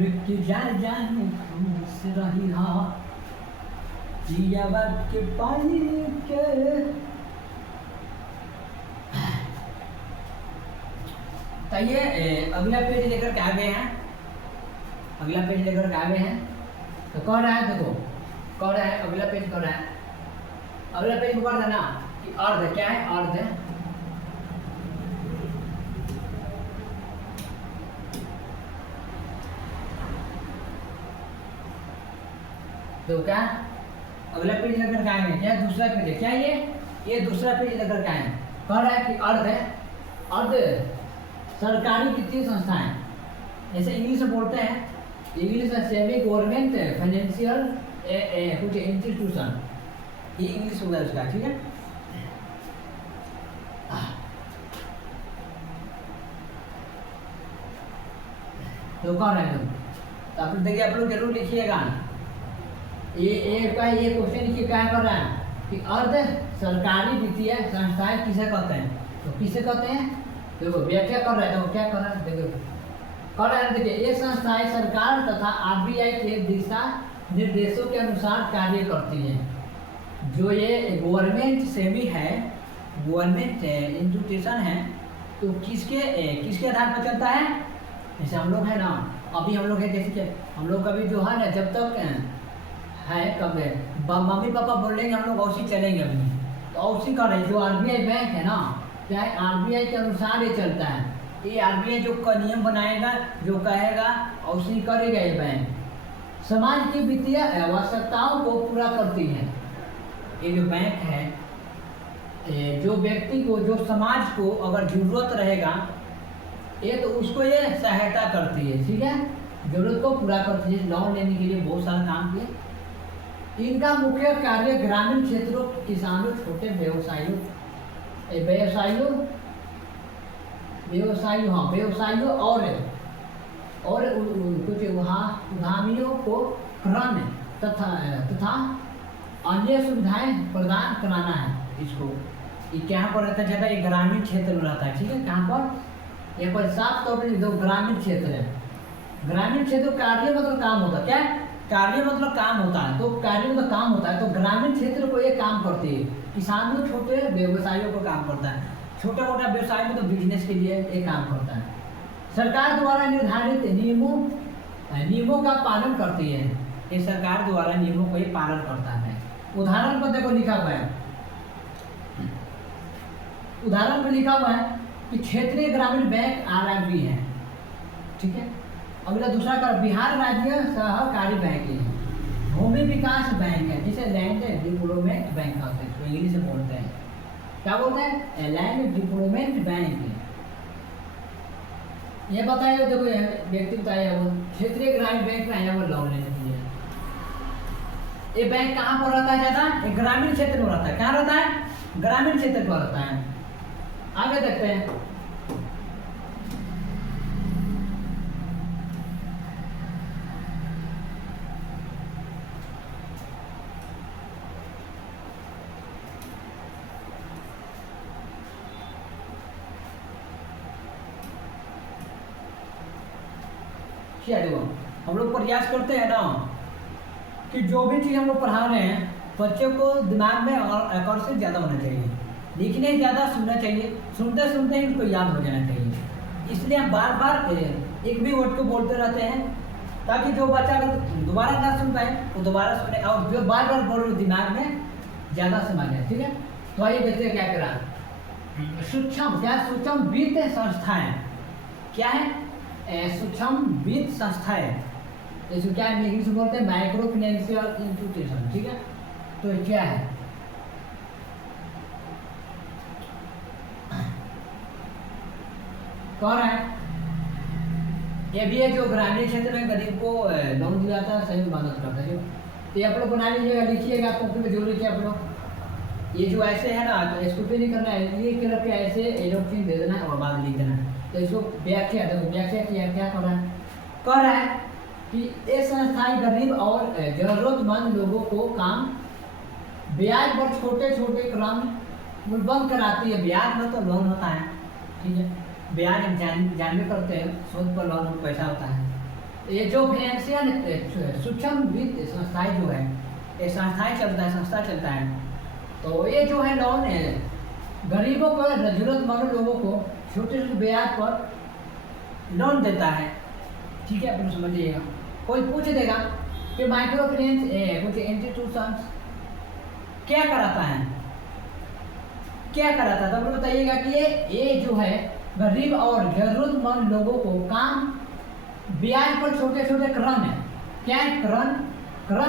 मृत्यु जाने खुश रही हा जियावा के पानी के। तो ये अगला पेज लेकर के आ गए हैं, अगला पेज लेकर के आ गए हैं। तो कह रहा है, देखो कह रहा है अगला पेज कह रहा है, अगला पेज में कर देना कि अर्ध क्या है, अर्ध है तो क्या अगला पेज लेकर के आएंगे, क्या दूसरा पेज है, क्या ये दूसरा पेज लेकर के आए। कह रहा है कि अर्ध है, अर्ध सरकारी वित्तीय संस्थाएं, जैसे इंग्लिश में बोलते हैं, इंग्लिश में सेमी गवर्नमेंट फाइनेंशियल कुछ इंस्टीट्यूशन, ये इंग्लिश होगा उसका, ठीक है। तो कह रहे हैं तो आप देखिए, आप लोग जरूर लिखिएगा ये क्वेश्चन लिखिए, क्या कर रहा है कि अर्ध सरकारी वित्तीय संस्थाएं किसे कहते हैं, तो किसे कहते हैं, देखो व्याख्या कर रहा है, तो क्या कर रहा है, देखो कर रहा है, देखिए ये संस्थाएं सरकार तथा आरबीआई के दिशा निर्देशों के अनुसार कार्य करती हैं। जो ये गवर्नमेंट सेमी है, गवर्नमेंट इंस्टीट्यूशन है, तो किसके आधार पर चलता है, जैसे हम लोग है ना, अभी हम लोग है, जैसे कि हम लोग कभी जो है ना, जब तक है कब मम्मी पापा बोलेंगे हम लोग औसी चलेंगे अभी, तो औसी कर रहे, जो आरबीआई बैंक है ना, क्या है आरबीआई के अनुसार ये चलता है, ये आरबीआई जो नियम बनाएगा, जो कहेगा औसी करेगा ये बैंक, समाज की वित्तीय आवश्यकताओं को पूरा करती है। ये जो बैंक है, जो व्यक्ति को, जो समाज को अगर जरूरत रहेगा ये, तो उसको ये सहायता करती है, ठीक है, जरूरत को पूरा करती है, लोन लेने के लिए बहुत सारा काम किए। इनका मुख्य कार्य ग्रामीण क्षेत्रों, किसानों, छोटे व्यवसायियों और कुछ उद्यमियों को ऋण तथा अन्य सुविधाएं प्रदान कराना है। इसको ये क्या पर रहता है, ज़्यादा ये ग्रामीण क्षेत्र में रहता है, ठीक है। कहाँ पर, ये पर साफ तौर पर जो ग्रामीण क्षेत्र है, ग्रामीण क्षेत्र कार्य मतलब काम होता है, क्या कार्य मतलब काम होता है, तो कार्य मतलब काम होता है, तो ग्रामीण क्षेत्र को ये काम करती है, किसानों, छोटे व्यवसायियों को काम करता है, छोटा मोटा व्यवसाय में तो बिजनेस के लिए ये काम करता है। सरकार द्वारा निर्धारित नियमों का पालन करती है, ये सरकार द्वारा नियमों को ये पालन करता है। उदाहरण पर देखो लिखा हुआ है, उदाहरण पर लिखा हुआ है कि क्षेत्रीय ग्रामीण बैंक आरआरबी है, ठीक है। अगला दूसरा का बिहार राज्य सहकारी बैंक है, भूमि विकास बैंक है, जिसे लैंड डेवलपमेंट बैंक कहते हैं, तो इंग्लिश में बोलते हैं, क्या बोलते हैं, लैंड डेवलपमेंट बैंक है। ये बताइए, देखो व्यक्ति बताया वो क्षेत्रीय ग्रामीण बैंक में आया वो लोन लेने के लिए। ये बैंक कहाँ पर रहता है, ज़्यादा ग्रामीण क्षेत्र में रहता है, कहाँ रहता है, ग्रामीण क्षेत्र पर रहता है। आगे देखते हैं, क्या देखो हम लोग प्रयास करते हैं ना कि जो भी चीज़ हम लोग पढ़ा रहे हैं बच्चों को दिमाग में और आकर्षित ज़्यादा होना चाहिए, लिखने ज़्यादा, सुनना चाहिए, सुनते सुनते ही उनको याद हो जाना चाहिए। इसलिए हम बार बार एक भी वर्ड को बोलते रहते हैं, ताकि जो बच्चा अगर दोबारा ना सुन पाए वो दोबारा सुने, और जो बार बार बोलो दिमाग में ज़्यादा समा जाए, ठीक है। तो आइए देखते हैं क्या करा, सूक्ष्म वित्त संस्थाएं क्या है, सूक्ष्म वित्त संस्थाएं, इसको क्या है इंग्लिश में बोलते हैं माइक्रो फाइनेंशियल इंस्टीट्यूशन, ठीक है। तो क्या है, कौन है, ये भी है जो ग्रामीण क्षेत्र में गरीब को लोन दिया जाता है, सही मदद करता है। तो ये आप लोग बना लीजिएगा, लिखिएगा कॉपी में, जो लिखिए आप लोग। ये जो ऐसे है ना, तो इसको भी नहीं करना है, ये कर के ऐसे एरोप्लेन दे देना है और बाद लिख देना है। तो इसको व्याख्या, देखो व्याख्या किया, क्या कर रहा है, कह रहा है कि ये संस्थाएं गरीब और जरूरतमंद लोगों को काम ब्याज पर छोटे छोटे क्रम बंद कराती है। ब्याज में तो लोन होता है, ठीक है, ब्याज जानवे करते हैं, सूद पर लोन पैसा होता है, ये जो फाइनेंशियल सूक्ष्म वित्त संस्थाएं जो है, ये संस्था चलता है। तो ये जो है लोन है गरीबों को, जरूरतमंद लोगों को छोटे छोटे ब्याज पर लोन देता है। ठीक है, आप लोग समझिएगा। कोई पूछ देगा कि माइक्रो फाइनेंस कुछ इंस्टीट्यूशन क्या कराता है, क्या कराता है, तो आप लोग बताइएगा कि ये जो है गरीब और जरूरतमंद लोगों को काम ब्याज पर छोटे छोटे क्रम है, क्या है क्रम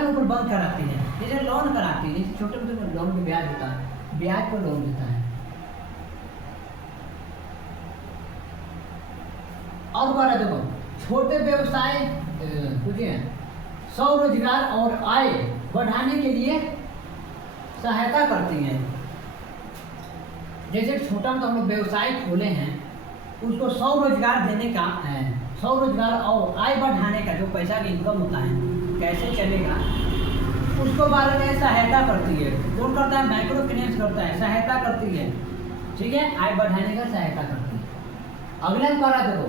ऊपर बंद कराती है, जैसे लोन कराती है, जैसे छोटे छोटे लोन पे ब्याज होता है, ब्याज पर लोन देता है। और कह रहा देखो छोटे व्यवसाय पूछिए स्वरोजगार और आय बढ़ाने के लिए सहायता करती हैं। जैसे छोटा मोटा हम लोग व्यवसाय खोले हैं, उसको स्वरोजगार देने का स्वरोजगार और आय बढ़ाने का जो पैसा का इनकम होता है कैसे चलेगा, उसको बारे में सहायता करती है। कौन करता है? माइक्रो फाइनेंस करता है, सहायता करती है। ठीक है, आय बढ़ाने का सहायता करती है। अगला करा देखो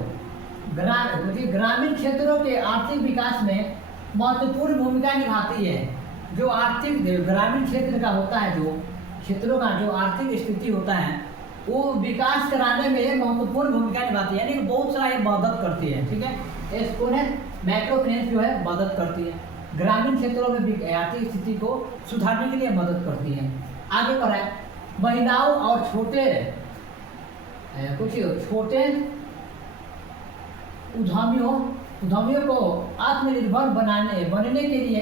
ग्रामीण क्षेत्रों के आर्थिक विकास में महत्वपूर्ण भूमिका निभाती है। जो आर्थिक ग्रामीण क्षेत्र का होता है, जो क्षेत्रों का जो आर्थिक स्थिति होता है, वो विकास कराने में महत्वपूर्ण भूमिका निभाती है, यानी कि बहुत सारा ये मदद करती है। ठीक है, इसको है माइक्रो फाइनेंस जो है मदद करती है, ग्रामीण क्षेत्रों में आर्थिक स्थिति को सुधारने के लिए मदद करती है। आगे बढ़ा है महिलाओं और छोटे उद्यमियों को आत्मनिर्भर बनने के लिए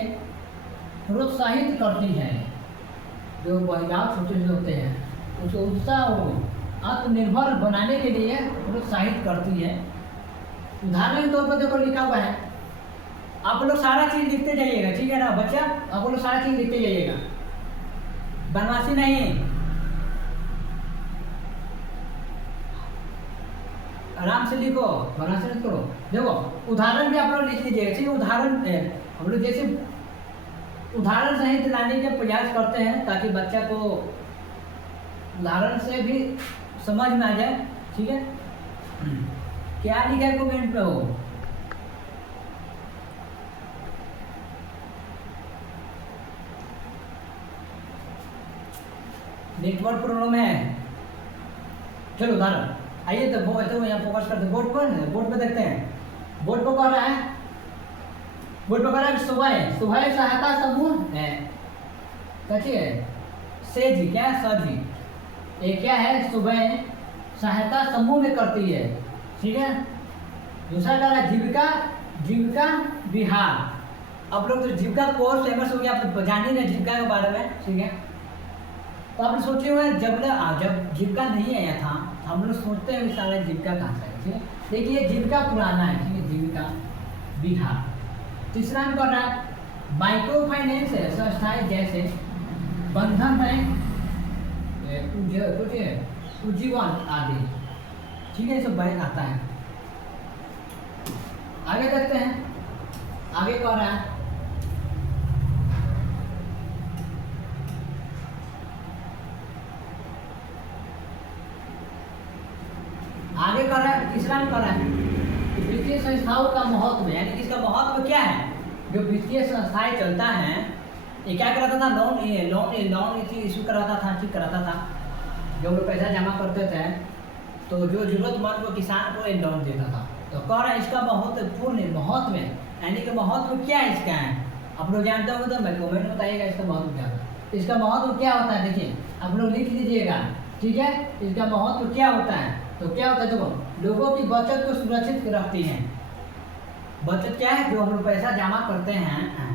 प्रोत्साहित करती है। जो महिलाओं छोटे होते हैं उसको उत्साह आत्मनिर्भर बनाने के लिए प्रोत्साहित करती है। उदाहरण के तौर पर देखो लिखा हुआ है, आप लोग सारा चीज लिखते जाइएगा। ठीक है ना बच्चा, आप लोग सारा चीज लिखते जाइएगा, बनवासी नहीं, आराम से लिखो, बनवासी मत करो। देखो उदाहरण भी आप लोग लिख लीजिएगा। ठीक है, उदाहरण हम लोग जैसे उदाहरण सहित लाने का प्रयास करते हैं ताकि बच्चा को उदाहरण से भी समझ में आ जाए। ठीक है, क्या लिखा है कमेंट पे हो? नेटवर्क प्रॉब्लम है। चलो उदाहरण आइए, तो यहाँ फोकस करते हैं बोर्ड पर देखते हैं। बोर्ड पर कह रहा है, स्वयं सहायता समूह है। कैसी है? सेजी क्या है? सजी ये क्या है? स्वयं सहायता समूह में करती है। ठीक है, दूसरा कह रहा है जीविका बिहार। आप लोग तो जीविका कोर्स फेमस हो गया, आप तो जान ही रहे जीविका के बारे में। ठीक है, तो आप सोचे हुए जब जीविका नहीं आया था हम लोग सोचते हैं सारा जीविका कहाँ से है। ठीक है, देखिए जीविका पुराना है। ठीक है, जीविका बिहार। तीसरा हम कर रहा है माइक्रो फाइनेंस संस्थाएं जैसे बंधन बैंक, उज्जीवन आदि। ठीक है, सब बैंक आता है। आगे देखते हैं, आगे कर रहा है तीसरा में कर रहा है वित्तीय संस्थाओं का महत्व, यानी कि इसका महत्व क्या है। जो वित्तीय संस्थाएं चलता है ये क्या कराता था? लोन इशू कराता था, ठीक कराता था। जो लोग पैसा जमा करते थे तो जो जरूरतमंद को किसान को लोन देता था। तो कह रहा है इसका महत्वपूर्ण महत्व है, यानी कि महत्व क्या है इसका है। आप लोग जानते होंगे तो मैं कमेंट में बताइएगा इसका महत्व क्या है। इसका महत्व क्या होता है देखिए, आप लोग लिख लीजिएगा। ठीक है, इसका महत्व क्या होता है? तो क्या होता है, देखो लोगों की बचत को सुरक्षित रखती है। बचत क्या है? जो हम लोग पैसा जमा करते हैं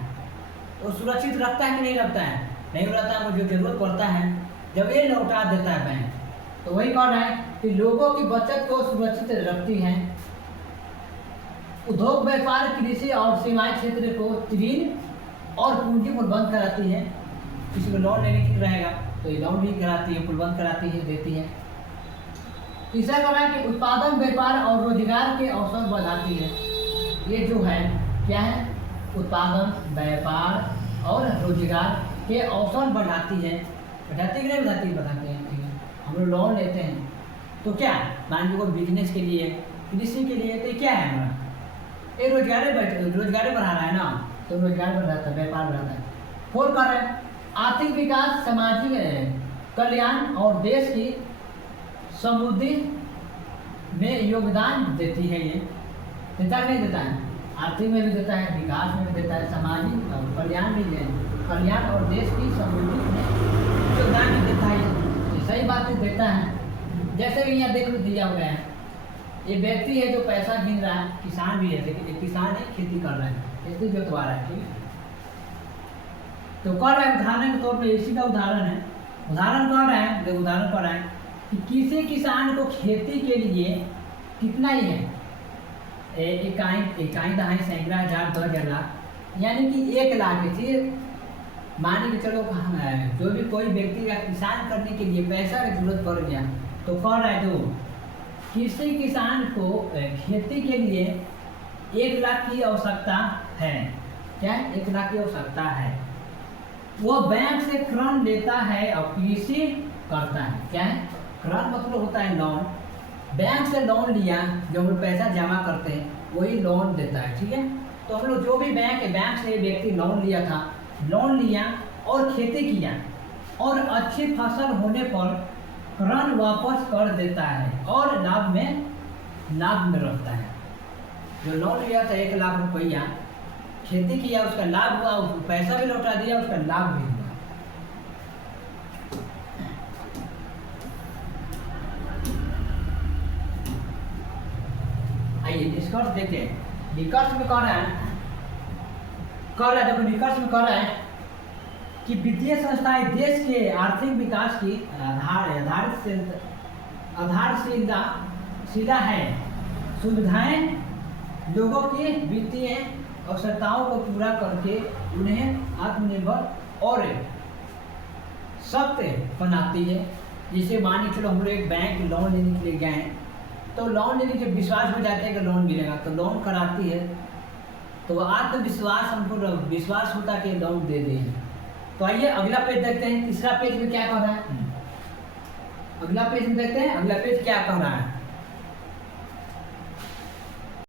वो सुरक्षित रखता है कि नहीं रखता है? नहीं रहता है। जो जरूरत पड़ता है जब ये लौटा देता है बैंक, तो वही कह रहा है कि लोगों की बचत को सुरक्षित रखती है। उद्योग व्यापार कृषि और सीमांत क्षेत्र को ऋण और पूंजी प्रबंध कराती है। किसी को लोन लेने की रहेगा तो ये लोन भी कराती है, प्रबंध कराती है, देती है। तीसरा कह रहा है कि उत्पादन व्यापार और रोजगार के अवसर बढ़ाती है। ये जो है क्या है? उत्पादन व्यापार और रोजगार के अवसर बढ़ाती है। बढ़ाती कि नहीं बढ़ाती? बताते हैं। ठीक है, हम लोग लोन लेते हैं तो क्या मान लो कोई बिजनेस के लिए, कृषि के लिए, तो क्या है हमारा ये रोजगार बढ़ा रहा है ना, तो रोजगार बढ़ाता है, व्यापार बढ़ाता है। 4 कर रहा है आर्थिक विकास, सामाजिक कल्याण और देश की समृद्धि में योगदान देती है। ये देता नहीं देता है, आर्थिक में भी देता है, विकास में भी देता है, सामाजिक और कल्याण भी कल्याण और देश की समृद्धि में योगदान भी देता है। ये सही बात भी देता है। जैसे कि यहाँ देख लो दिया हुआ है, ये व्यक्ति है जो पैसा गिन रहा है, किसान भी है, लेकिन एक किसान है खेती कर रहा है, खेती जोतवा रहा है, ठीक है। तो कर रहा है उदाहरण के तौर पे, इसी का उदाहरण है, उदाहरण कर रहा है, देखो उदाहरण कर रहा है कि किसी किसान को खेती के लिए कितना ही है, इकाई दहाई सैकड़ा हजार 10,000 लाख, यानी कि 1 लाख है। ठीक, मान के चलो जो भी कोई व्यक्ति का किसान करने के लिए पैसा की जरूरत पड़ गया, तो कर रहा है जो किसी किसान को खेती के लिए 1 लाख की आवश्यकता है। क्या 1 लाख की आवश्यकता है, वो बैंक से ऋण लेता है और कृषि करता है। क्या है ऋण, मतलब होता है लोन। बैंक से लोन लिया, जो हम लोग पैसा जमा करते हैं वही लोन देता है, ठीक है। तो हम लोग जो भी बैंक है, बैंक से व्यक्ति लोन लिया था, लोन लिया और खेती किया और अच्छी फसल होने पर ऋण वापस कर देता है और लाभ में रहता है। जो लोन लिया था 1 लाख रुपया, खेती किया, उसका लाभ हुआ, उसको पैसा भी लौटा दिया, उसका लाभ भी हुआ। आइए निष्कर्ष देखते हैं। निष्कर्ष में कह रहा है देखो निष्कर्ष में कह रहा है कि वित्तीय संस्थाएं देश के आर्थिक विकास की आधारशिला है। सुविधाएं लोगों की वित्तीय आवश्यकताओं को पूरा करके उन्हें आत्मनिर्भर और सख्त बनाती है। जैसे मान के चलो हम लोग एक बैंक लोन लेने के लिए गए हैं, तो लोन लेने के विश्वास हो जाते हैं कि लोन मिलेगा, तो लोन कराती है, तो आत्मविश्वास, हमको विश्वास होता है कि लोन दे दें। तो आइए अगला पेज देखते हैं। तीसरा पेज में क्या कह रहा है, अगला पेज में देखते हैं। अगला पेज क्या कह रहा है,